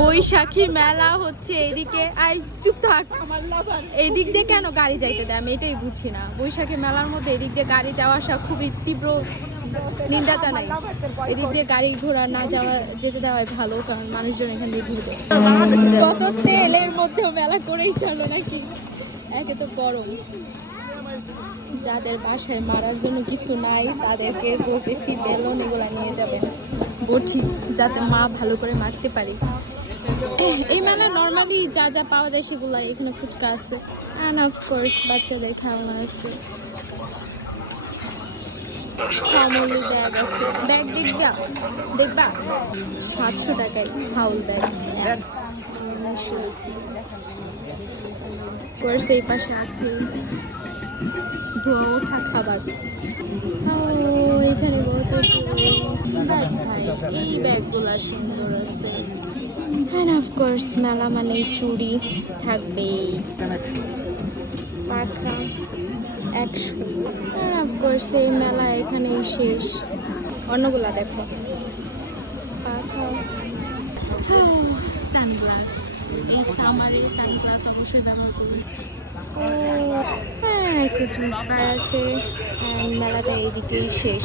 বৈশাখী মেলা হচ্ছে এইদিকে। আই চুপ থাক, এই দিক দিয়ে কেন গাড়ি যাইতে দেয় আমি এটাই বুঝি না। বৈশাখী মেলার মধ্যে এদিক দিয়ে গাড়ি যাওয়া আসা খুবই তীব্র নিন্দা জানাই। এদিক দিয়ে গাড়ি ঘোড়া না যাওয়া যেতে দেওয়াই ভালো, কারণ মানুষজন এখান দিয়ে ঘুরবে। কত তেলের মধ্যেও মেলা করেই চলো নাকি, একে তো গরম। যাদের বাসায় মারার জন্য কিছু নাই তাদেরকে বলতেছি বেলুন এগুলা নিয়ে যাবেন বটি, যাতে মা ভালো করে মারতে পারে। এই মেলা নর্মালি যা যা পাওয়া যায় সেগুলো এখানে ফুচকা আছে, অ্যান্ড অফকোর্স বাচ্চাদের খেলনা আছে। ফাউলি ব্যাগ আছে, ব্যাগ দেখবা দেখবা 700 টাকায় ফাউল ব্যাগ। এই পাশে আছে ধোয়া ওঠা খাবার। এখানে কত ব্যাগ, ভাই এই ব্যাগগুলা সুন্দর আছে। অ্যান্ড অফকোর্স মেলা মানে চুড়ি থাকবেই, পাখা 100। অ্যান্ড অফকোর্স এই মেলা এখানেই শেষ। অন্যগুলা দেখো, পাখা, সানগ্লাস। এই সামারে সানগ্লাস অবশ্যই ব্যবহার করবে। হ্যাঁ, একটা জুস বার আছে। মেলাটা এইদিকেই শেষ।